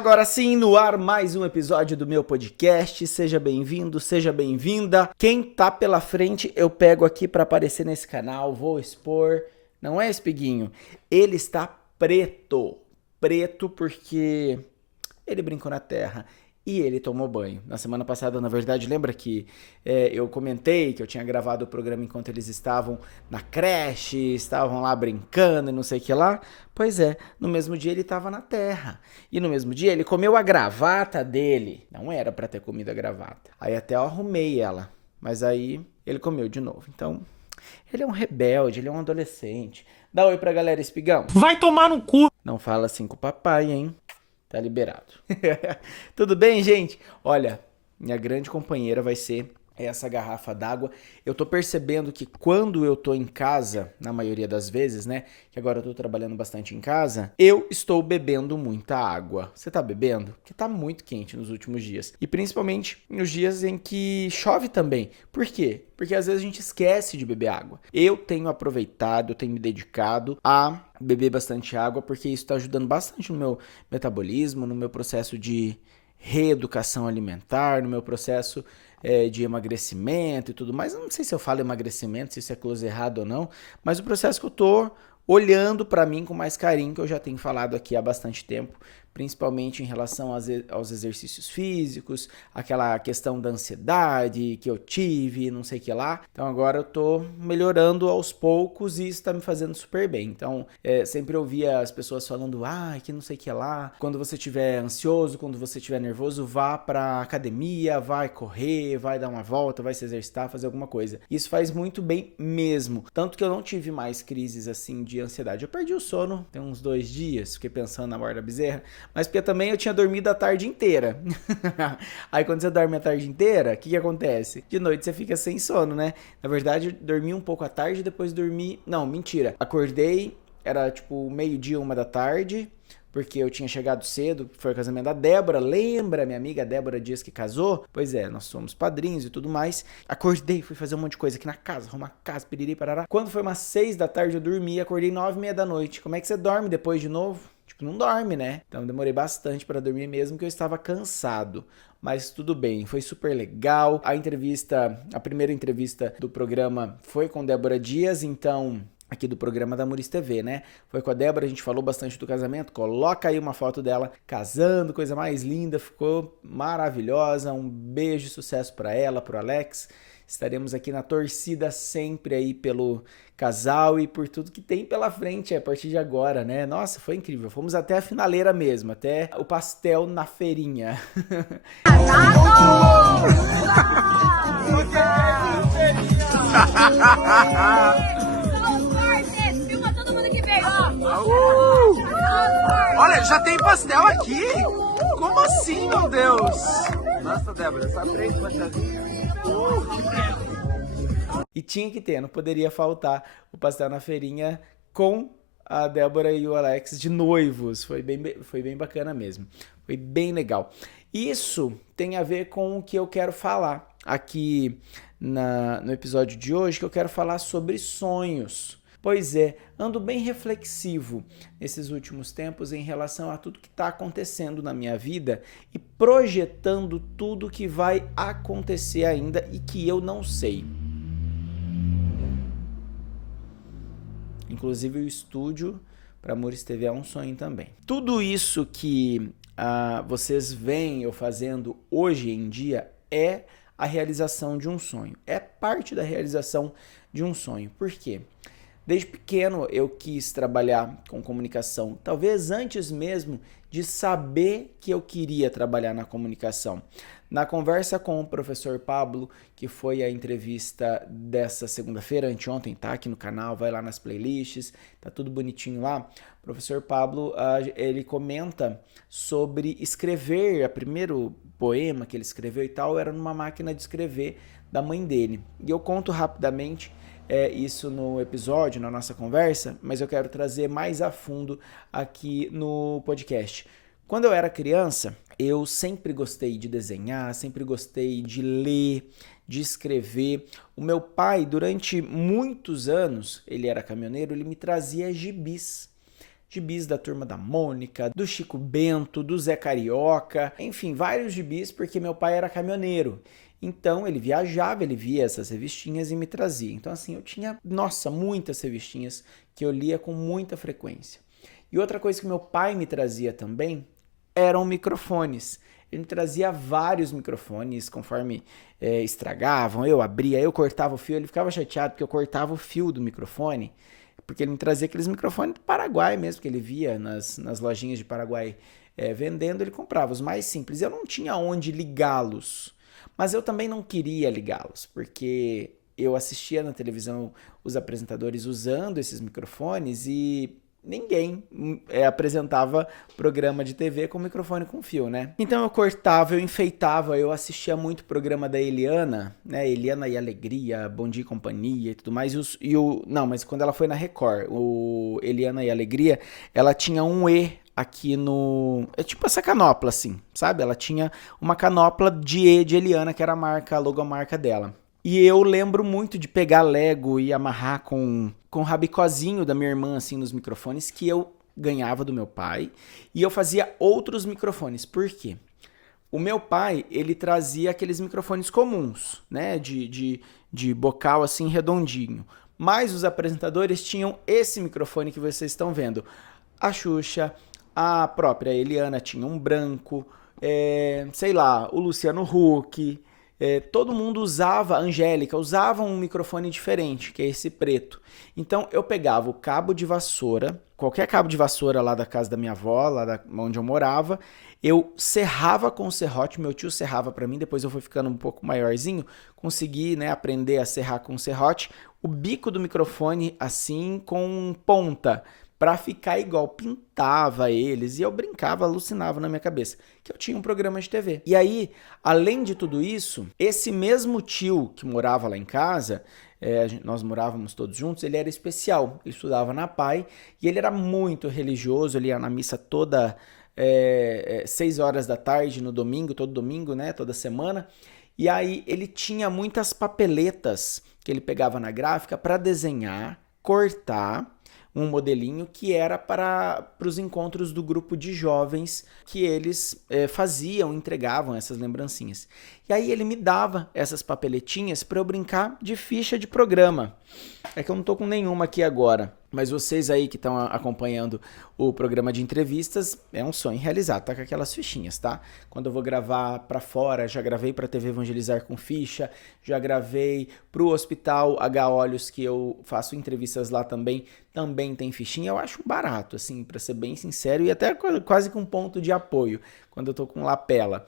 Agora sim, no ar mais um episódio do meu podcast. Seja bem-vindo, seja bem-vinda. Quem tá pela frente eu pego aqui para aparecer nesse canal, vou expor. Não é, Espiguinho? Ele está preto. Preto porque ele brincou na terra e ele tomou banho. Na semana passada, na verdade, lembra que eu comentei que eu tinha gravado o programa enquanto eles estavam na creche, estavam lá brincando e não sei o que lá? Pois é, no mesmo dia ele estava na terra. E no mesmo dia ele comeu a gravata dele. Não era para ter comido a gravata. Aí até eu arrumei ela, mas aí ele comeu de novo. Então, ele é um rebelde, ele é um adolescente. Dá oi pra galera, Espigão. Vai tomar no cu! Não fala assim com o papai, hein? Tá liberado. Tudo bem, gente? Olha, minha grande companheira vai ser essa garrafa d'água. Eu tô percebendo que quando eu tô em casa, na maioria das vezes, né? Que agora eu tô trabalhando bastante em casa, eu estou bebendo muita água. Você tá bebendo? Porque tá muito quente nos últimos dias. E principalmente nos dias em que chove também. Por quê? Porque às vezes a gente esquece de beber água. Eu tenho aproveitado, eu tenho me dedicado a beber bastante água, porque isso está ajudando bastante no meu metabolismo, no meu processo de reeducação alimentar, no meu processo de emagrecimento e tudo mais. Eu não sei se eu falo emagrecimento, se isso é close errado ou não, mas o processo que eu tô olhando para mim com mais carinho, que eu já tenho falado aqui há bastante tempo, principalmente em relação aos exercícios físicos, aquela questão da ansiedade que eu tive, não sei o que lá. Então agora eu tô melhorando aos poucos e isso tá me fazendo super bem. Então sempre ouvia as pessoas falando, que não sei o que lá. Quando você estiver ansioso, quando você estiver nervoso, vá pra academia, vai correr, vai dar uma volta, vai se exercitar, fazer alguma coisa. Isso faz muito bem mesmo. Tanto que eu não tive mais crises assim de ansiedade. Eu perdi o sono tem uns 2 dias, fiquei pensando na morte da bezerra, mas porque também eu tinha dormido a tarde inteira. Aí quando você dorme a tarde inteira, o que acontece? De noite você fica sem sono, né? Na verdade, eu dormi um pouco à tarde, depois dormi... Não, mentira. Acordei, era tipo meio-dia, 1 da tarde, porque eu tinha chegado cedo, foi o casamento da Débora. Lembra, minha amiga Débora Dias que casou? Pois é, nós somos padrinhos e tudo mais. Acordei, fui fazer um monte de coisa aqui na casa, arrumar a casa, piriri, parará. Quando foi umas 6 da tarde eu dormi, acordei 9h30 da noite. Como é que você dorme depois de novo? Não dorme, né? Então demorei bastante para dormir mesmo que eu estava cansado. Mas tudo bem, foi super legal. A primeira entrevista do programa foi com Débora Dias, então aqui do programa da Muris TV, né? Foi com a Débora, a gente falou bastante do casamento. Coloca aí uma foto dela casando, coisa mais linda, ficou maravilhosa. Um beijo e sucesso para ela, pro Alex. Estaremos aqui na torcida sempre aí pelo casal e por tudo que tem pela frente a partir de agora, né? Nossa, foi incrível. Fomos até a finaleira mesmo, até o pastel na feirinha. Olha, já tem pastel aqui? Como assim, meu Deus? Nossa, Débora, só 3 pastelzinhos. E tinha que ter, não poderia faltar o pastel na feirinha com a Débora e o Alex de noivos. Foi bem bacana mesmo. Foi bem legal. Isso tem a ver com o que eu quero falar aqui no episódio de hoje, que eu quero falar sobre sonhos. Pois é, ando bem reflexivo nesses últimos tempos em relação a tudo que está acontecendo na minha vida e projetando tudo que vai acontecer ainda e que eu não sei. Inclusive o estúdio para Muris TV é um sonho também. Tudo isso que vocês veem eu fazendo hoje em dia é a realização de um sonho. É parte da realização de um sonho. Por quê? Desde pequeno eu quis trabalhar com comunicação, talvez antes mesmo de saber que eu queria trabalhar na comunicação. Na conversa com o professor Pablo, que foi a entrevista dessa segunda-feira, anteontem, tá aqui no canal, vai lá nas playlists, tá tudo bonitinho lá. O professor Pablo, ele comenta sobre escrever. O primeiro poema que ele escreveu e tal era numa máquina de escrever da mãe dele. E eu conto rapidamente isso no episódio, na nossa conversa, mas eu quero trazer mais a fundo aqui no podcast. Quando eu era criança, eu sempre gostei de desenhar, sempre gostei de ler, de escrever. O meu pai, durante muitos anos, ele era caminhoneiro, ele me trazia gibis. gibis da Turma da Mônica, do Chico Bento, do Zé Carioca, enfim, vários gibis, porque meu pai era caminhoneiro. Então ele viajava, ele via essas revistinhas e me trazia. Então assim, eu tinha, nossa, muitas revistinhas que eu lia com muita frequência. E outra coisa que meu pai me trazia também eram microfones. Ele me trazia vários microfones, conforme estragavam, eu abria, eu cortava o fio, ele ficava chateado porque eu cortava o fio do microfone, porque ele me trazia aqueles microfones do Paraguai mesmo, que ele via nas lojinhas de Paraguai vendendo, ele comprava os mais simples. Eu não tinha onde ligá-los, mas eu também não queria ligá-los, porque eu assistia na televisão os apresentadores usando esses microfones e ninguém apresentava programa de TV com microfone com fio, né? Então eu cortava, eu enfeitava, eu assistia muito programa da Eliana, né? Eliana e Alegria, Bom Dia e Companhia e tudo mais. Não, mas quando ela foi na Record, o Eliana e Alegria, ela tinha um E aqui no... É tipo essa canopla, assim, sabe? Ela tinha uma canopla de E de Eliana, que era a logomarca dela. E eu lembro muito de pegar Lego e amarrar com o rabicozinho da minha irmã, assim, nos microfones, que eu ganhava do meu pai. E eu fazia outros microfones. Por quê? O meu pai, ele trazia aqueles microfones comuns, né? De bocal, assim, redondinho. Mas os apresentadores tinham esse microfone que vocês estão vendo. A Xuxa, a própria Eliana tinha um branco, sei lá, o Luciano Huck... todo mundo usava, a Angélica, usava um microfone diferente, que é esse preto. Então, eu pegava o cabo de vassoura, qualquer cabo de vassoura lá da casa da minha avó, onde eu morava, eu serrava com o serrote, meu tio serrava para mim, depois eu fui ficando um pouco maiorzinho, consegui, né, aprender a serrar com o serrote, o bico do microfone assim, com ponta, para ficar igual, pintava eles e eu brincava, alucinava na minha cabeça que eu tinha um programa de TV. E aí, além de tudo isso, esse mesmo tio que morava lá em casa, nós morávamos todos juntos, ele era especial, ele estudava na PAI e ele era muito religioso, ele ia na missa toda 6 horas da tarde no domingo, todo domingo, né, toda semana, e aí ele tinha muitas papeletas que ele pegava na gráfica para desenhar, cortar, um modelinho que era para os encontros do grupo de jovens que eles faziam, entregavam essas lembrancinhas. E aí ele me dava essas papeletinhas para eu brincar de ficha de programa. É que eu não tô com nenhuma aqui agora, mas vocês aí que estão acompanhando o programa de entrevistas, é um sonho realizado, tá com aquelas fichinhas, tá? Quando eu vou gravar para fora, já gravei para TV Evangelizar com ficha, já gravei pro Hospital H. Olhos, que eu faço entrevistas lá também tem fichinha. Eu acho barato, assim, para ser bem sincero, e até quase com ponto de apoio, quando eu tô com lapela.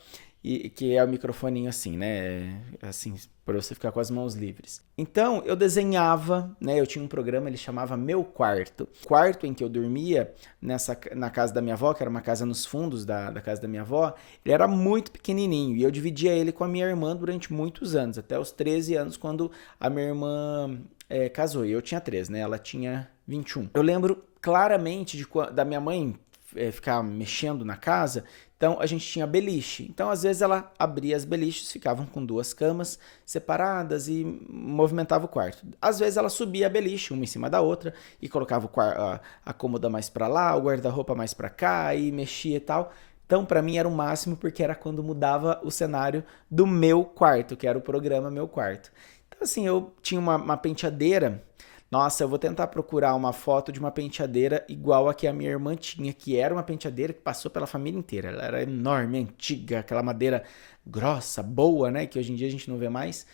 Que é o microfoninho assim, né? Assim, para você ficar com as mãos livres. Então, eu desenhava, né? Eu tinha um programa, ele chamava Meu Quarto. O quarto em que eu dormia, na casa da minha avó, que era uma casa nos fundos da casa da minha avó, ele era muito pequenininho. E eu dividia ele com a minha irmã durante muitos anos, até os 13 anos, quando a minha irmã casou. E eu tinha 13, né? Ela tinha 21. Eu lembro claramente da minha mãe ficar mexendo na casa. Então, a gente tinha beliche. Então, às vezes, ela abria as beliches, ficavam com 2 camas separadas e movimentava o quarto. Às vezes, ela subia a beliche, uma em cima da outra, e colocava a cômoda mais para lá, o guarda-roupa mais para cá, e mexia e tal. Então, para mim, era o máximo, porque era quando mudava o cenário do meu quarto, que era o programa Meu Quarto. Então, assim, eu tinha uma penteadeira. Nossa, eu vou tentar procurar uma foto de uma penteadeira igual a que a minha irmã tinha, que era uma penteadeira que passou pela família inteira. Ela era enorme, antiga, aquela madeira grossa, boa, né? Que hoje em dia a gente não vê mais.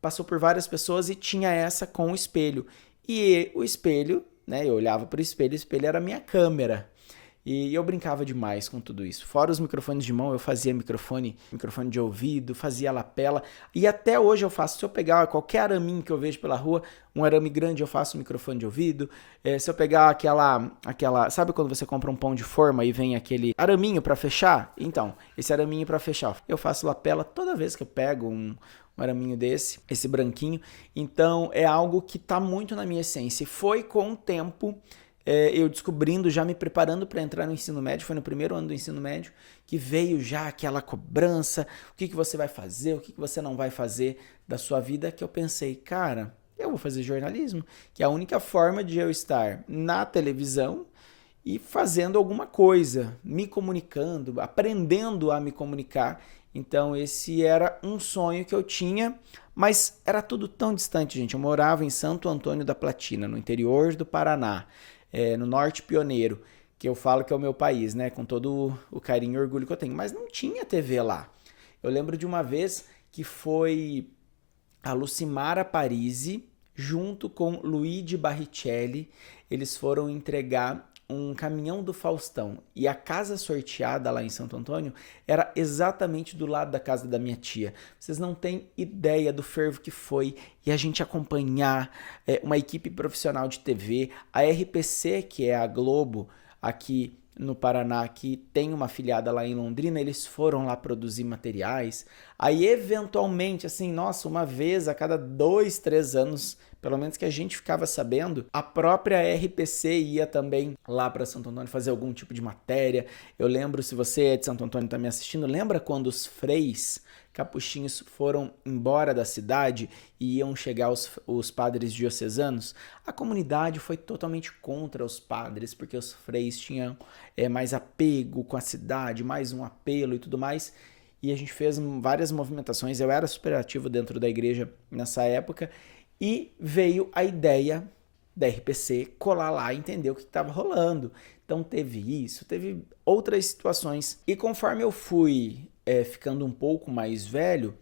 Passou por várias pessoas e tinha essa com o espelho. E o espelho, né? Eu olhava para o espelho era a minha câmera. E eu brincava demais com tudo isso. Fora os microfones de mão, eu fazia microfone de ouvido, fazia lapela. E até hoje eu faço. Se eu pegar qualquer araminho que eu vejo pela rua, um arame grande, eu faço microfone de ouvido. Se eu pegar aquela... Sabe quando você compra um pão de forma e vem aquele araminho para fechar? Então, esse araminho para fechar. Eu faço lapela toda vez que eu pego um araminho desse, esse branquinho. Então, é algo que tá muito na minha essência. E foi com o tempo... eu descobrindo, já me preparando para entrar no ensino médio, foi no primeiro ano do ensino médio, que veio já aquela cobrança, o que você vai fazer, o que você não vai fazer da sua vida, que eu pensei, cara, eu vou fazer jornalismo, que é a única forma de eu estar na televisão e fazendo alguma coisa, me comunicando, aprendendo a me comunicar. Então esse era um sonho que eu tinha, mas era tudo tão distante, gente. Eu morava em Santo Antônio da Platina, no interior do Paraná, no norte pioneiro, que eu falo que é o meu país, né? Com todo o carinho e orgulho que eu tenho. Mas não tinha TV lá. Eu lembro de uma vez que foi a Lucimara Parisi, junto com Luigi Barrichelli, eles foram entregar um caminhão do Faustão. E a casa sorteada lá em Santo Antônio era exatamente do lado da casa da minha tia. Vocês não têm ideia do fervo que foi. E a gente acompanhar uma equipe profissional de TV, a RPC, que é a Globo aqui no Paraná, que tem uma afiliada lá em Londrina, eles foram lá produzir materiais. Aí, eventualmente, assim, nossa, uma vez a cada 2, 3 anos, pelo menos que a gente ficava sabendo, a própria RPC ia também lá para Santo Antônio fazer algum tipo de matéria. Eu lembro, se você é de Santo Antônio e está me assistindo, lembra quando os freis capuchinhos foram embora da cidade e iam chegar os padres diocesanos? A comunidade foi totalmente contra os padres, porque os freis tinham mais apego com a cidade, mais um apelo e tudo mais. E a gente fez várias movimentações. Eu era super ativo dentro da igreja nessa época e veio a ideia da RPC colar lá e entender o que estava rolando. Então teve isso, teve outras situações. E conforme eu fui ficando um pouco mais velho,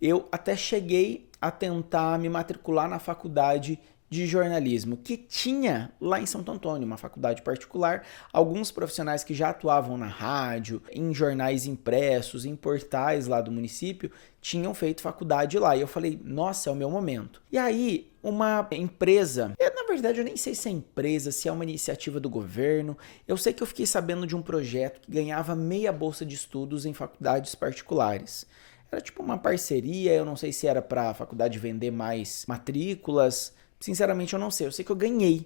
eu até cheguei a tentar me matricular na faculdade de jornalismo, que tinha lá em Santo Antônio, uma faculdade particular, alguns profissionais que já atuavam na rádio, em jornais impressos, em portais lá do município, tinham feito faculdade lá. E eu falei, nossa, é o meu momento. E aí, uma empresa, na verdade eu nem sei se é empresa, se é uma iniciativa do governo, eu sei que eu fiquei sabendo de um projeto que ganhava meia bolsa de estudos em faculdades particulares. Era tipo uma parceria, eu não sei se era para a faculdade vender mais matrículas. Sinceramente, eu não sei. Eu sei que eu ganhei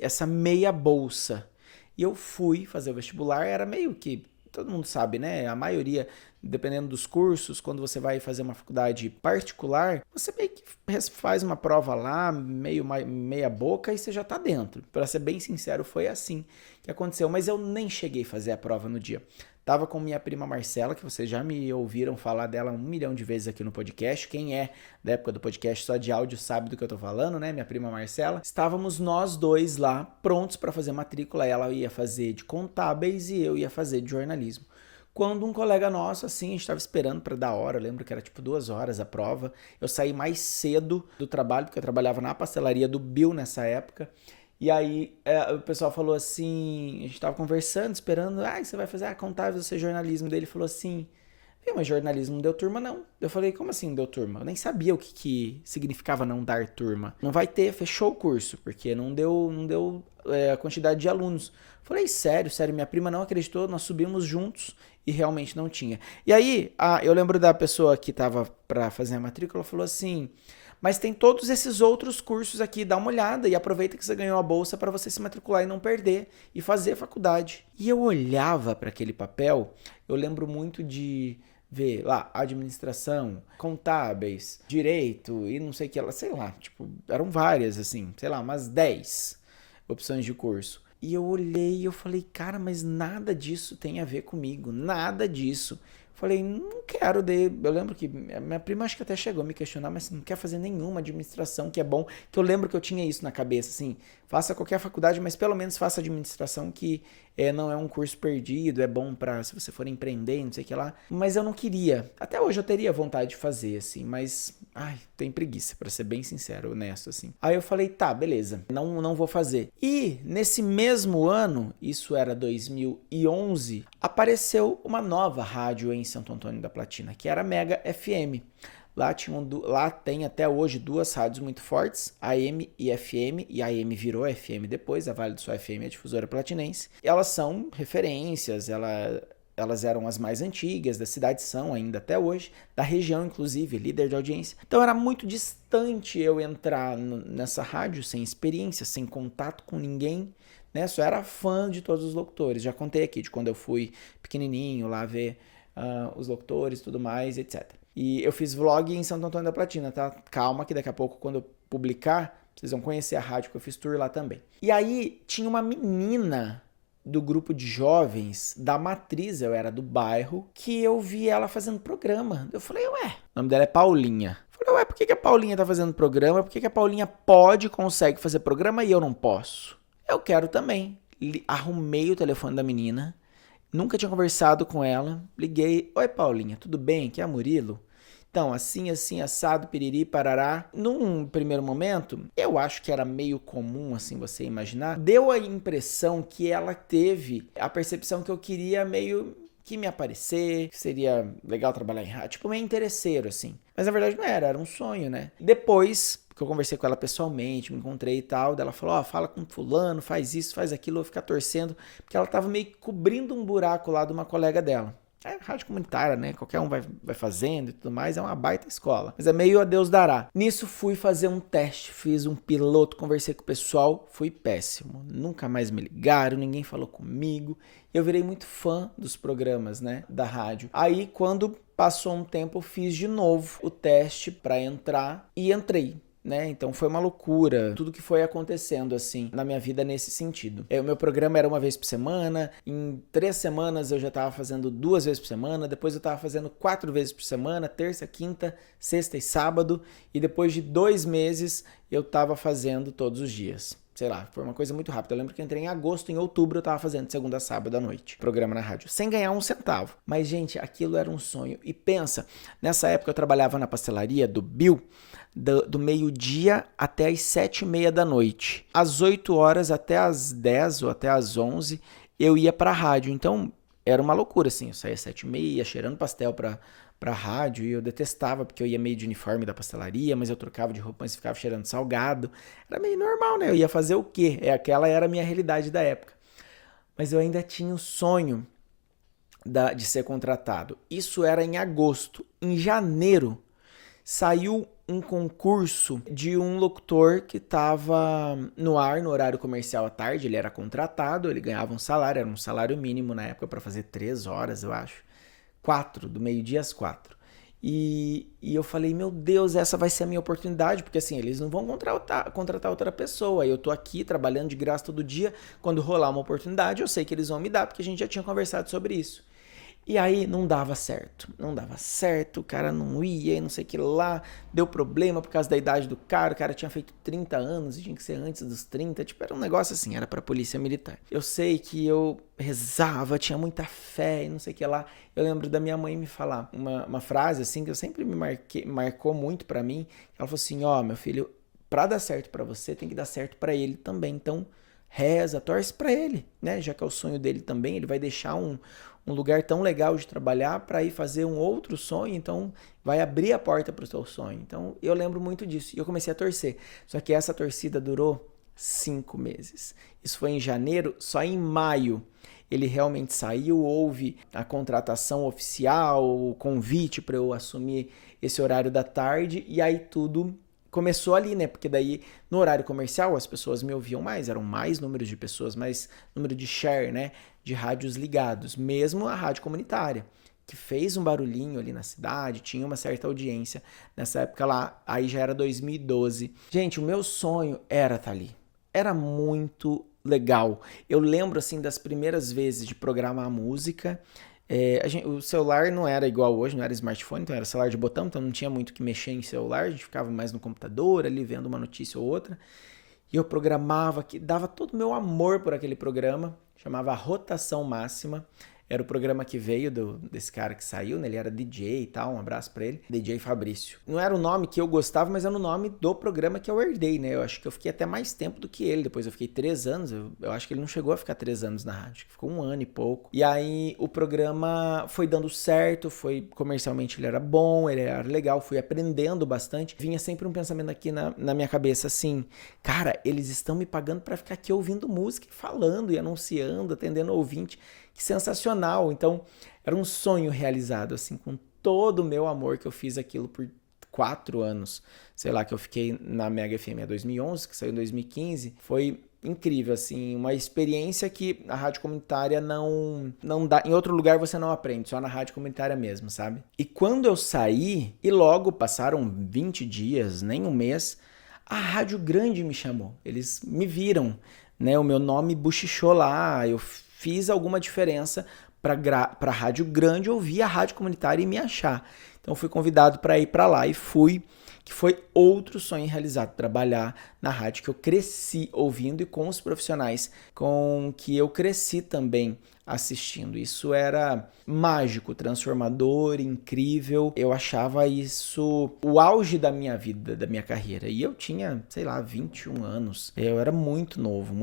essa meia bolsa. E eu fui fazer o vestibular. Era meio que, todo mundo sabe, né? A maioria, dependendo dos cursos, quando você vai fazer uma faculdade particular, você meio que faz uma prova lá, meia boca, e você já tá dentro. Para ser bem sincero, foi assim que aconteceu. Mas eu nem cheguei a fazer a prova no dia. Tava com minha prima Marcela, que vocês já me ouviram falar dela 1 milhão de vezes aqui no podcast. Quem é da época do podcast só de áudio sabe do que eu tô falando, né? Minha prima Marcela. Estávamos nós dois lá, prontos para fazer matrícula. Ela ia fazer de contábeis e eu ia fazer de jornalismo. Quando um colega nosso, assim, a gente estava esperando para dar hora, eu lembro que era tipo 2 horas a prova. Eu saí mais cedo do trabalho, porque eu trabalhava na pastelaria do Bill nessa época. E aí o pessoal falou assim, a gente tava conversando, esperando, você vai fazer contábil, você jornalismo. Daí ele falou assim, mas jornalismo não deu turma não. Eu falei, como assim não deu turma? Eu nem sabia o que significava não dar turma. Não vai ter, fechou o curso, porque não deu a quantidade de alunos. Eu falei, sério, minha prima não acreditou, nós subimos juntos e realmente não tinha. E aí, eu lembro da pessoa que tava pra fazer a matrícula, falou assim, mas tem todos esses outros cursos aqui, dá uma olhada e aproveita que você ganhou a bolsa para você se matricular e não perder e fazer faculdade. E eu olhava para aquele papel, eu lembro muito de ver lá administração, contábeis, direito e não sei o que, sei lá, tipo, eram várias assim, sei lá, umas 10 opções de curso. E eu olhei e eu falei, cara, mas nada disso tem a ver comigo, nada disso. Falei, não quero. Eu lembro que minha prima acho que até chegou a me questionar, mas não quer fazer nenhuma administração, que é bom. Que eu lembro que eu tinha isso na cabeça, assim, faça qualquer faculdade, mas pelo menos faça administração, que não é um curso perdido, é bom pra se você for empreender, não sei o que lá. Mas eu não queria. Até hoje eu teria vontade de fazer, assim, mas, tem preguiça, pra ser bem sincero, honesto, assim. Aí eu falei, tá, beleza, não vou fazer. E nesse mesmo ano, isso era 2011, apareceu uma nova rádio em Santo Antônio da Platina, que era a Mega FM. Lá tem até hoje 2 rádios muito fortes, AM e FM, e a AM virou FM depois, a Vale do Sol FM é a difusora platinense. Elas são referências, elas eram as mais antigas da cidade, são ainda até hoje, da região inclusive, líder de audiência. Então era muito distante eu entrar nessa rádio sem experiência, sem contato com ninguém, né? Só era fã de todos os locutores. Já contei aqui de quando eu fui pequenininho lá ver os locutores e tudo mais, etc. E eu fiz vlog em Santo Antônio da Platina, tá? Calma que daqui a pouco, quando eu publicar, vocês vão conhecer a rádio, que eu fiz tour lá também. E aí, tinha uma menina do grupo de jovens da matriz, eu era do bairro, que eu vi ela fazendo programa. Eu falei, ué, o nome dela é Paulinha. Eu falei, ué, por que a Paulinha tá fazendo programa? Por que a Paulinha consegue fazer programa e eu não posso? Eu quero também. Arrumei o telefone da menina, nunca tinha conversado com ela, liguei, oi Paulinha, tudo bem? Aqui é a Murilo. Então, assim, assado, piriri, parará. Num primeiro momento, eu acho que era meio comum, assim, você imaginar. Deu a impressão que ela teve a percepção que eu queria meio que me aparecer, que seria legal trabalhar em rádio, tipo meio interesseiro, assim. Mas na verdade não era um sonho, né? Depois que eu conversei com ela pessoalmente, me encontrei e tal, daí ela falou, fala com fulano, faz isso, faz aquilo, eu vou ficar torcendo, porque ela tava meio que cobrindo um buraco lá de uma colega dela. É rádio comunitária, né? Qualquer um vai fazendo e tudo mais. É uma baita escola. Mas é meio a Deus dará. Nisso fui fazer um teste. Fiz um piloto, conversei com o pessoal. Fui péssimo. Nunca mais me ligaram, ninguém falou comigo. Eu virei muito fã dos programas, né? Da rádio. Aí, quando passou um tempo, eu fiz de novo o teste para entrar e entrei. Né? Então foi uma loucura tudo que foi acontecendo assim na minha vida nesse sentido. O meu programa era uma vez por semana, em 3 semanas eu já estava fazendo 2 vezes por semana, depois eu estava fazendo 4 vezes por semana, terça, quinta, sexta e sábado, e depois de 2 meses eu estava fazendo todos os dias. Sei lá, foi uma coisa muito rápida. Eu lembro que eu entrei em agosto, em outubro eu tava fazendo de segunda a sábado à noite, programa na rádio, sem ganhar um centavo. Mas, gente, aquilo era um sonho. E pensa, nessa época eu trabalhava na pastelaria do Bill, do meio-dia até as 7h30 da noite. Às 8 horas até as 10 ou até as 11 eu ia pra rádio. Então, era uma loucura, assim. Eu saía às 7h30, cheirando pastel pra rádio, e eu detestava, porque eu ia meio de uniforme da pastelaria, mas eu trocava de roupa, mas ficava cheirando salgado. Era meio normal, né? Eu ia fazer o quê? Aquela era a minha realidade da época. Mas eu ainda tinha o sonho de ser contratado. Isso era em agosto. Em janeiro, saiu um concurso de um locutor que estava no ar, no horário comercial à tarde. Ele era contratado, ele ganhava um salário, era um salário mínimo na época para fazer 3 horas, eu acho. 4, do meio-dia às 4. E eu falei, meu Deus, essa vai ser a minha oportunidade, porque assim, eles não vão contratar outra pessoa. Eu tô aqui trabalhando de graça todo dia. Quando rolar uma oportunidade, eu sei que eles vão me dar, porque a gente já tinha conversado sobre isso. E aí não dava certo, o cara não ia, não sei o que lá, deu problema por causa da idade do cara, o cara tinha feito 30 anos e tinha que ser antes dos 30, tipo, era um negócio assim, era pra polícia militar. Eu sei que eu rezava, tinha muita fé e não sei o que lá. Eu lembro da minha mãe me falar uma frase assim, que eu sempre marcou muito pra mim. Ela falou assim, meu filho, pra dar certo pra você, tem que dar certo pra ele também, então reza, torce pra ele, né, já que é o sonho dele também, ele vai deixar um lugar tão legal de trabalhar para ir fazer um outro sonho, então vai abrir a porta para o seu sonho. Então eu lembro muito disso e eu comecei a torcer. Só que essa torcida durou 5 meses. Isso foi em janeiro, só em maio ele realmente saiu, houve a contratação oficial, o convite para eu assumir esse horário da tarde e aí tudo começou ali, né? Porque daí no horário comercial as pessoas me ouviam mais, eram mais números de pessoas, mais número de share, né? De rádios ligados, mesmo a rádio comunitária, que fez um barulhinho ali na cidade, tinha uma certa audiência nessa época lá, aí já era 2012. Gente, o meu sonho era estar ali, era muito legal. Eu lembro, assim, das primeiras vezes de programar música, o celular não era igual hoje, não era smartphone, então era celular de botão, então não tinha muito que mexer em celular, a gente ficava mais no computador ali vendo uma notícia ou outra, e eu programava, dava todo o meu amor por aquele programa, chamava Rotação Máxima, era o programa que veio desse cara que saiu, né? Ele era DJ e tal, um abraço pra ele, DJ Fabrício. Não era o nome que eu gostava, mas era o nome do programa que eu herdei, né? Eu acho que eu fiquei até mais tempo do que ele, depois eu fiquei 3 anos, eu acho que ele não chegou a ficar 3 anos na rádio, ficou 1 ano e pouco. E aí o programa foi dando certo, comercialmente ele era bom, ele era legal, fui aprendendo bastante. Vinha sempre um pensamento aqui na minha cabeça assim, cara, eles estão me pagando pra ficar aqui ouvindo música e falando e anunciando, atendendo ouvinte. Que sensacional, então era um sonho realizado, assim, com todo o meu amor que eu fiz aquilo por 4 anos, sei lá, que eu fiquei na Mega FM em 2011, que saiu em 2015, foi incrível, assim, uma experiência que a rádio comunitária não dá, em outro lugar você não aprende, só na rádio comunitária mesmo, sabe? E quando eu saí, e logo passaram 20 dias, nem um mês, a Rádio Grande me chamou, eles me viram, né, o meu nome bochichou lá, eu fiz alguma diferença para rádio grande ouvir a rádio comunitária e me achar. Então fui convidado para ir para lá e fui, que foi outro sonho realizado, trabalhar na rádio que eu cresci ouvindo e com os profissionais com que eu cresci também assistindo. Isso era mágico, transformador, incrível. Eu achava isso o auge da minha vida, da minha carreira. E eu tinha, sei lá, 21 anos. Eu era muito novo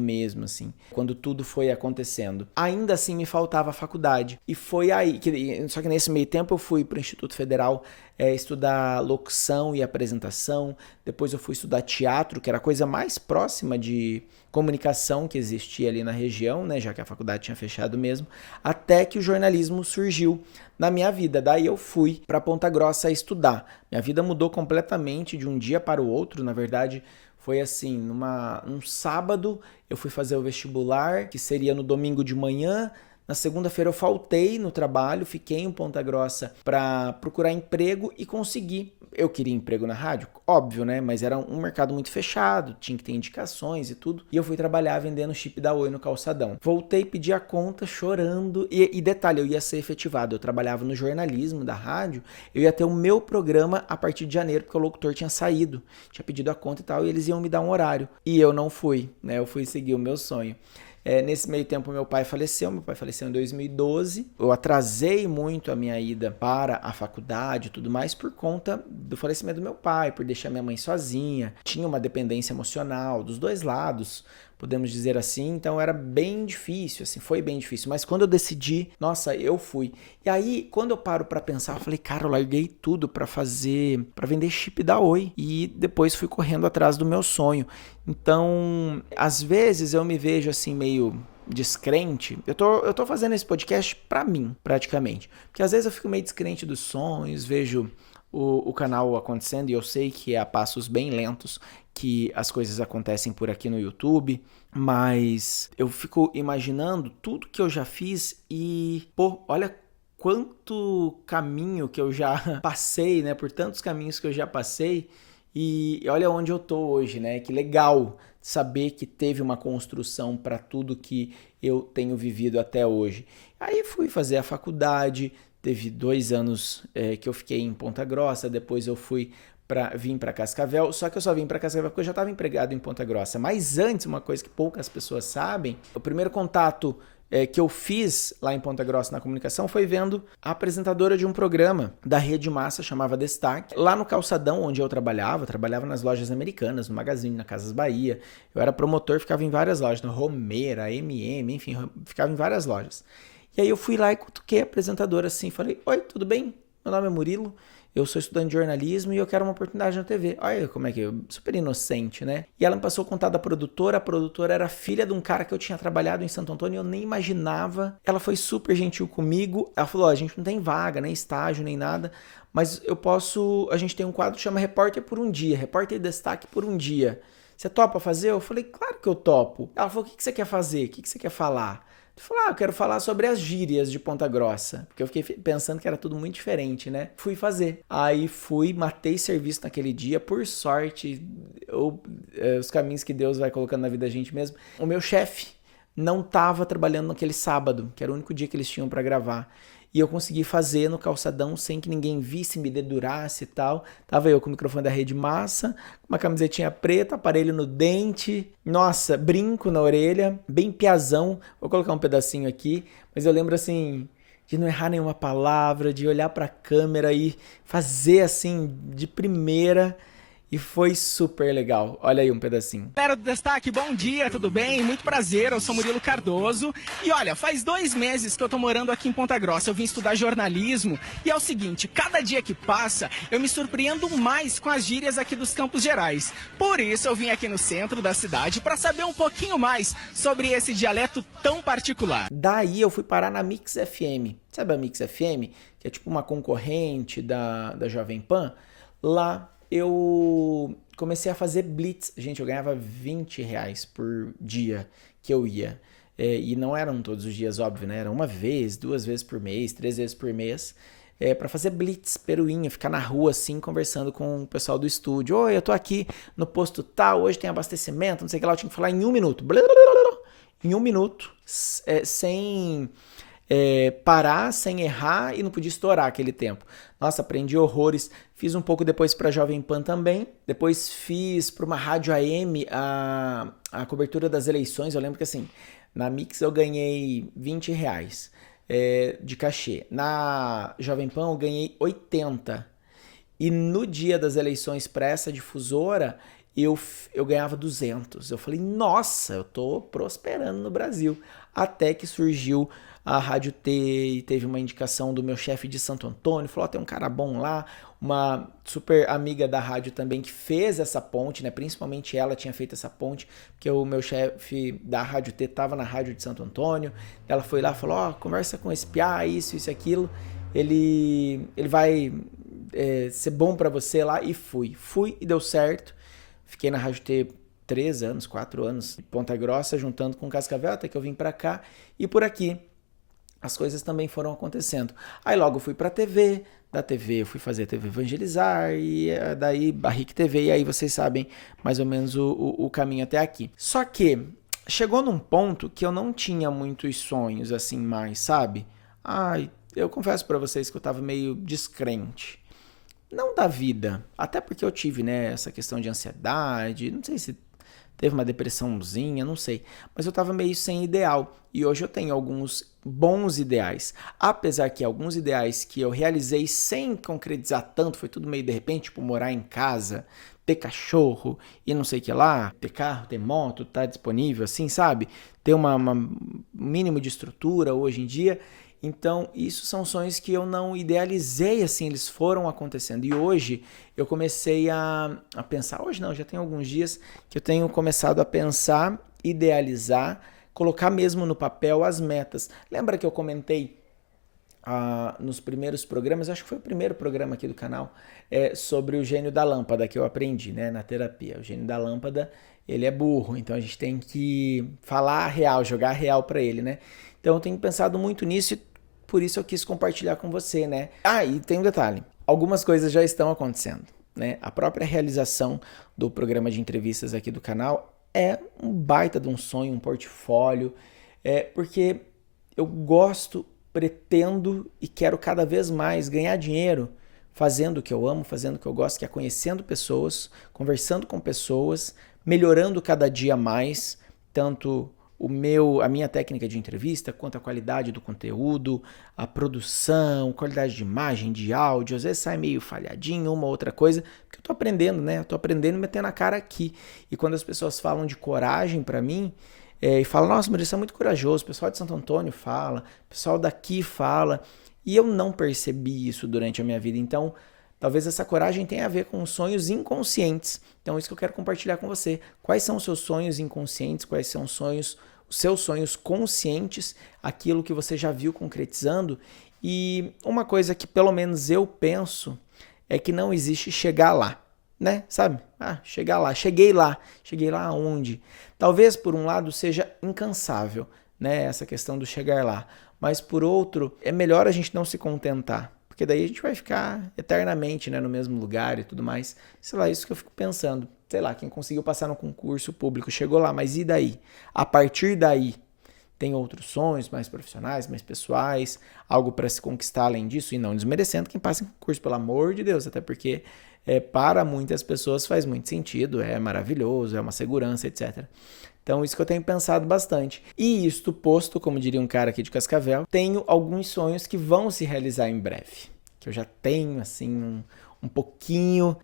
mesmo, assim, quando tudo foi acontecendo. Ainda assim, me faltava a faculdade. E foi aí, só que nesse meio tempo eu fui para o Instituto Federal estudar locução e apresentação. Depois eu fui estudar teatro, que era a coisa mais próxima de comunicação que existia ali na região, né, já que a faculdade tinha fechado mesmo, até que o jornalismo surgiu na minha vida. Daí eu fui para Ponta Grossa estudar. Minha vida mudou completamente de um dia para o outro, na verdade. Foi assim, num sábado eu fui fazer o vestibular, que seria no domingo de manhã. Na segunda-feira eu faltei no trabalho, fiquei em Ponta Grossa para procurar emprego e consegui. Eu queria emprego na rádio? Óbvio, né? Mas era um mercado muito fechado, tinha que ter indicações e tudo. E eu fui trabalhar vendendo chip da Oi no calçadão. Voltei, pedi a conta, chorando. E detalhe, eu ia ser efetivado. Eu trabalhava no jornalismo da rádio. Eu ia ter o meu programa a partir de janeiro, porque o locutor tinha saído. Tinha pedido a conta e tal, e eles iam me dar um horário. E eu não fui, né? Eu fui seguir o meu sonho. Nesse meio tempo, meu pai faleceu em 2012. Eu atrasei muito a minha ida para a faculdade e tudo mais por conta do falecimento do meu pai, por deixar minha mãe sozinha. Tinha uma dependência emocional dos dois lados, podemos dizer assim, então era bem difícil, assim, foi bem difícil, mas quando eu decidi, nossa, eu fui. E aí, quando eu paro pra pensar, eu falei, cara, eu larguei tudo pra vender chip da Oi, e depois fui correndo atrás do meu sonho. Então, às vezes eu me vejo assim, meio descrente. Eu tô fazendo esse podcast pra mim, praticamente, porque às vezes eu fico meio descrente dos sonhos, vejo o canal acontecendo e eu sei que é a passos bem lentos que as coisas acontecem por aqui no YouTube, mas eu fico imaginando tudo que eu já fiz e, pô, olha quanto caminho que eu já passei, né? Por tantos caminhos que eu já passei e olha onde eu tô hoje, né? Que legal saber que teve uma construção para tudo que eu tenho vivido até hoje. Aí fui fazer a faculdade, teve 2 anos que eu fiquei em Ponta Grossa, depois eu vim para Cascavel, só que eu só vim para Cascavel porque eu já estava empregado em Ponta Grossa. Mas antes, uma coisa que poucas pessoas sabem, o primeiro contato que eu fiz lá em Ponta Grossa na comunicação foi vendo a apresentadora de um programa da Rede Massa, chamava Destaque, lá no calçadão onde eu trabalhava nas lojas americanas, no Magazine, na Casas Bahia. Eu era promotor, ficava em várias lojas, no Romera, MM, enfim, ficava em várias lojas. E aí eu fui lá e cutuquei a apresentadora assim, falei, oi, tudo bem? Meu nome é Murilo, eu sou estudante de jornalismo e eu quero uma oportunidade na TV. Olha como é que eu, super inocente, né? E ela me passou o contato da produtora, a produtora era filha de um cara que eu tinha trabalhado em Santo Antônio e eu nem imaginava. Ela foi super gentil comigo, ela falou, a gente não tem vaga, nem estágio, nem nada, mas a gente tem um quadro que chama Repórter por um Dia, Repórter Destaque por um Dia. Você topa fazer? Eu falei, claro que eu topo. Ela falou, o que você quer fazer? O que você quer falar? Eu falei, eu quero falar sobre as gírias de Ponta Grossa, porque eu fiquei pensando que era tudo muito diferente, né? Fui fazer. Aí matei serviço naquele dia, por sorte, os caminhos que Deus vai colocando na vida da gente mesmo. O meu chefe não estava trabalhando naquele sábado, que era o único dia que eles tinham para gravar. E eu consegui fazer no calçadão sem que ninguém visse, me dedurasse e tal. Tava eu com o microfone da Rede Massa, uma camisetinha preta, aparelho no dente, nossa, brinco na orelha, bem piazão. Vou colocar um pedacinho aqui, mas eu lembro assim de não errar nenhuma palavra, de olhar pra câmera e fazer assim de primeira. E foi super legal. Olha aí um pedacinho. Galera do Destaque, bom dia, tudo bem? Muito prazer, eu sou Murilo Cardoso. E olha, faz 2 meses que eu tô morando aqui em Ponta Grossa. Eu vim estudar jornalismo e é o seguinte, cada dia que passa, eu me surpreendo mais com as gírias aqui dos Campos Gerais. Por isso eu vim aqui no centro da cidade para saber um pouquinho mais sobre esse dialeto tão particular. Daí eu fui parar na Mix FM. Sabe a Mix FM? Que é tipo uma concorrente da Jovem Pan. Lá eu comecei a fazer blitz. Gente, eu ganhava R$20 por dia que eu ia. E não eram todos os dias, óbvio, né? Era uma vez, 2 vezes por mês, 3 vezes por mês. Pra fazer blitz, peruinha, ficar na rua assim, conversando com o pessoal do estúdio. Oi, eu tô aqui no posto tal, hoje tem abastecimento, não sei o que lá. Eu tinha que falar em 1 minuto. em 1 minuto, sem parar, sem errar, e não podia estourar aquele tempo. Nossa, aprendi horrores. Fiz um pouco depois para Jovem Pan também. Depois fiz para uma rádio AM a cobertura das eleições. Eu lembro que assim, na Mix eu ganhei R$20 de cachê. Na Jovem Pan eu ganhei 80. E no dia das eleições para essa difusora, eu ganhava 200. Eu falei, nossa, eu tô prosperando no Brasil. Até que surgiu a Rádio T e teve uma indicação do meu chefe de Santo Antônio. Falou, tem um cara bom lá. Uma super amiga da rádio também que fez essa ponte, né? Principalmente ela tinha feito essa ponte, porque o meu chefe da Rádio T estava na Rádio de Santo Antônio. Ela foi lá e falou, conversa com esse piá, isso e aquilo. Ele vai ser bom para você lá. E fui e deu certo. Fiquei na Rádio T 3 anos, 4 anos, em Ponta Grossa, juntando com Cascavel, até que eu vim para cá. E por aqui as coisas também foram acontecendo. Aí logo eu fui pra TV, da TV eu fui fazer TV Evangelizar, e daí Barrique TV, e aí vocês sabem mais ou menos o caminho até aqui. Só que chegou num ponto que eu não tinha muitos sonhos assim mais, sabe? Eu confesso pra vocês que eu tava meio descrente. Não da vida, até porque eu tive, né, essa questão de ansiedade, não sei se teve uma depressãozinha, não sei. Mas eu tava meio sem ideal. E hoje eu tenho alguns bons ideais. Apesar que alguns ideais que eu realizei sem concretizar tanto, foi tudo meio de repente, tipo morar em casa, ter cachorro e não sei o que lá, ter carro, ter moto, tá disponível assim, sabe? Ter um mínimo de estrutura hoje em dia. Então, isso são sonhos que eu não idealizei assim, eles foram acontecendo. E hoje eu comecei a pensar, hoje não, já tem alguns dias que eu tenho começado a pensar, idealizar, colocar mesmo no papel as metas. Lembra que eu comentei nos primeiros programas, acho que foi o primeiro programa aqui do canal, sobre o gênio da lâmpada que eu aprendi, né, na terapia. O gênio da lâmpada, ele é burro, então a gente tem que falar a real, jogar a real para ele, né? Então eu tenho pensado muito nisso e por isso eu quis compartilhar com você, né? E tem um detalhe. Algumas coisas já estão acontecendo, né? A própria realização do programa de entrevistas aqui do canal é um baita de um sonho, um portfólio, porque eu gosto, pretendo e quero cada vez mais ganhar dinheiro fazendo o que eu amo, fazendo o que eu gosto, que é conhecendo pessoas, conversando com pessoas, melhorando cada dia mais, tanto a minha técnica de entrevista, quanto a qualidade do conteúdo, a produção, qualidade de imagem, de áudio, às vezes sai meio falhadinho, uma outra coisa, porque eu tô aprendendo, né? Eu tô aprendendo metendo a cara aqui. E quando as pessoas falam de coragem pra mim, e falam, nossa, mas isso é muito corajoso, o pessoal de Santo Antônio fala, o pessoal daqui fala, e eu não percebi isso durante a minha vida, então talvez essa coragem tenha a ver com sonhos inconscientes. Então, isso que eu quero compartilhar com você. Quais são os seus sonhos inconscientes? Quais são os seus sonhos conscientes? Aquilo que você já viu concretizando? E uma coisa que pelo menos eu penso é que não existe chegar lá, né? Sabe? Chegar lá. Cheguei lá. Cheguei lá aonde? Talvez por um lado seja incansável, né? Essa questão do chegar lá. Mas por outro, é melhor a gente não se contentar. Porque daí a gente vai ficar eternamente, né, no mesmo lugar e tudo mais. Sei lá, isso que eu fico pensando. Sei lá, quem conseguiu passar no concurso público chegou lá, mas e daí? A partir daí, tem outros sonhos mais profissionais, mais pessoais, algo para se conquistar além disso? E não desmerecendo quem passa em concurso, pelo amor de Deus, até porque para muitas pessoas faz muito sentido, é maravilhoso, é uma segurança, etc. Então, isso que eu tenho pensado bastante. E isto posto, como diria um cara aqui de Cascavel, tenho alguns sonhos que vão se realizar em breve. Que eu já tenho, assim, um pouquinho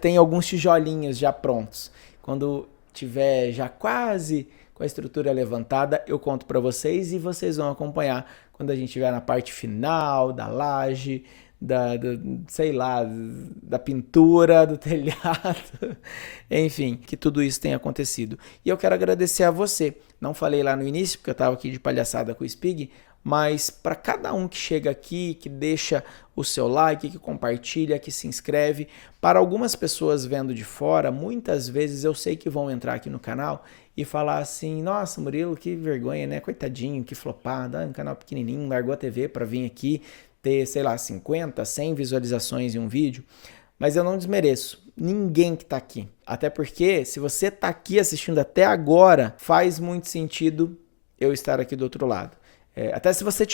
tem alguns tijolinhos já prontos. Quando tiver já quase com a estrutura levantada, eu conto para vocês e vocês vão acompanhar quando a gente estiver na parte final da laje, sei lá, da pintura, do telhado, enfim, que tudo isso tenha acontecido. E eu quero agradecer a você. Não falei lá no início, porque eu estava aqui de palhaçada com o Spig, mas para cada um que chega aqui, que deixa o seu like, que compartilha, que se inscreve, para algumas pessoas vendo de fora, muitas vezes eu sei que vão entrar aqui no canal e falar assim, nossa, Murilo, que vergonha, né? Coitadinho, que flopada, um canal pequenininho, largou a TV para vir aqui ter, sei lá, 50, 100 visualizações em um vídeo, mas eu não desmereço. ninguém que tá aqui. Até porque, se você tá aqui assistindo até agora, faz muito sentido eu estar aqui do outro lado. Até se você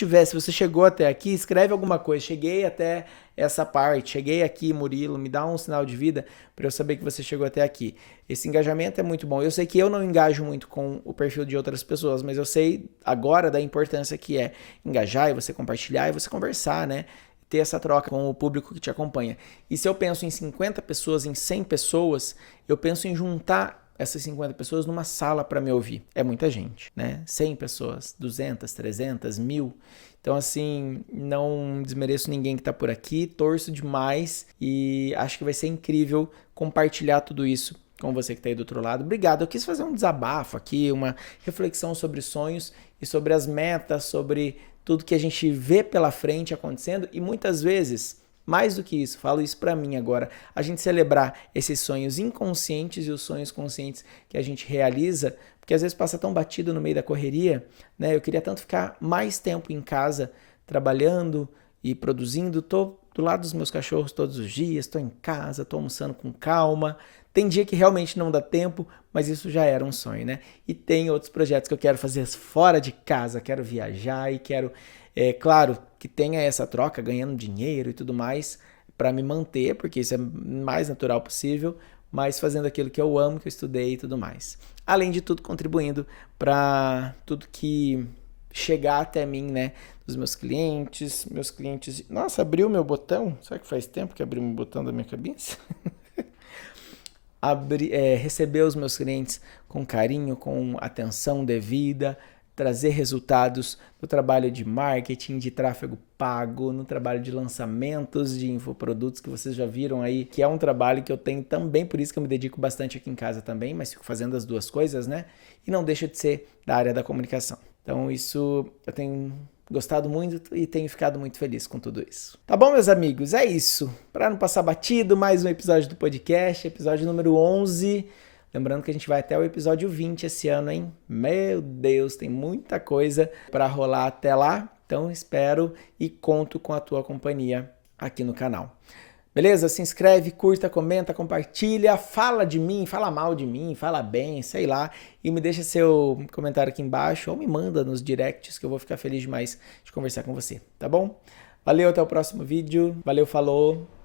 chegou até aqui, escreve alguma coisa. Cheguei até essa parte, cheguei aqui, Murilo, me dá um sinal de vida para eu saber que você chegou até aqui. Esse engajamento é muito bom. Eu sei que eu não engajo muito com o perfil de outras pessoas, mas eu sei agora da importância que é engajar e você compartilhar e você conversar, né? Ter essa troca com o público que te acompanha. E se eu penso em 50 pessoas, em 100 pessoas, eu penso em juntar essas 50 pessoas numa sala para me ouvir. É muita gente, né? 100 pessoas, 200, 300, 1000. Então, assim, não desmereço ninguém que tá por aqui, torço demais e acho que vai ser incrível compartilhar tudo isso com você que tá aí do outro lado. Obrigado. Eu quis fazer um desabafo aqui, uma reflexão sobre sonhos e sobre as metas, sobre tudo que a gente vê pela frente acontecendo e muitas vezes, mais do que isso, falo isso pra mim agora, a gente celebrar esses sonhos inconscientes e os sonhos conscientes que a gente realiza, porque às vezes passa tão batido no meio da correria, né? Eu queria tanto ficar mais tempo em casa, trabalhando e produzindo. Tô do lado dos meus cachorros todos os dias, tô em casa, tô almoçando com calma. Tem dia que realmente não dá tempo, mas isso já era um sonho, né? E tem outros projetos que eu quero fazer fora de casa, quero viajar e quero, claro, que tenha essa troca, ganhando dinheiro e tudo mais, para me manter, porque isso é o mais natural possível, mas fazendo aquilo que eu amo, que eu estudei e tudo mais. Além de tudo, contribuindo para tudo que chegar até mim, né? Dos meus clientes. Nossa, abriu meu botão? Será que faz tempo que abriu o botão da minha cabeça? Receber os meus clientes com carinho, com atenção devida, trazer resultados no trabalho de marketing, de tráfego pago, no trabalho de lançamentos de infoprodutos que vocês já viram aí, que é um trabalho que eu tenho também, por isso que eu me dedico bastante aqui em casa também, mas fico fazendo as duas coisas, né? E não deixa de ser da área da comunicação. Então isso eu tenho gostado muito e tenho ficado muito feliz com tudo isso. Tá bom, meus amigos? É isso. Para não passar batido, mais um episódio do podcast, episódio número 11. Lembrando que a gente vai até o episódio 20 esse ano, hein? Meu Deus, tem muita coisa para rolar até lá. Então espero e conto com a tua companhia aqui no canal. Beleza? Se inscreve, curta, comenta, compartilha, fala de mim, fala mal de mim, fala bem, sei lá. E me deixa seu comentário aqui embaixo ou me manda nos directs que eu vou ficar feliz demais de conversar com você, tá bom? Valeu, até o próximo vídeo. Valeu, falou!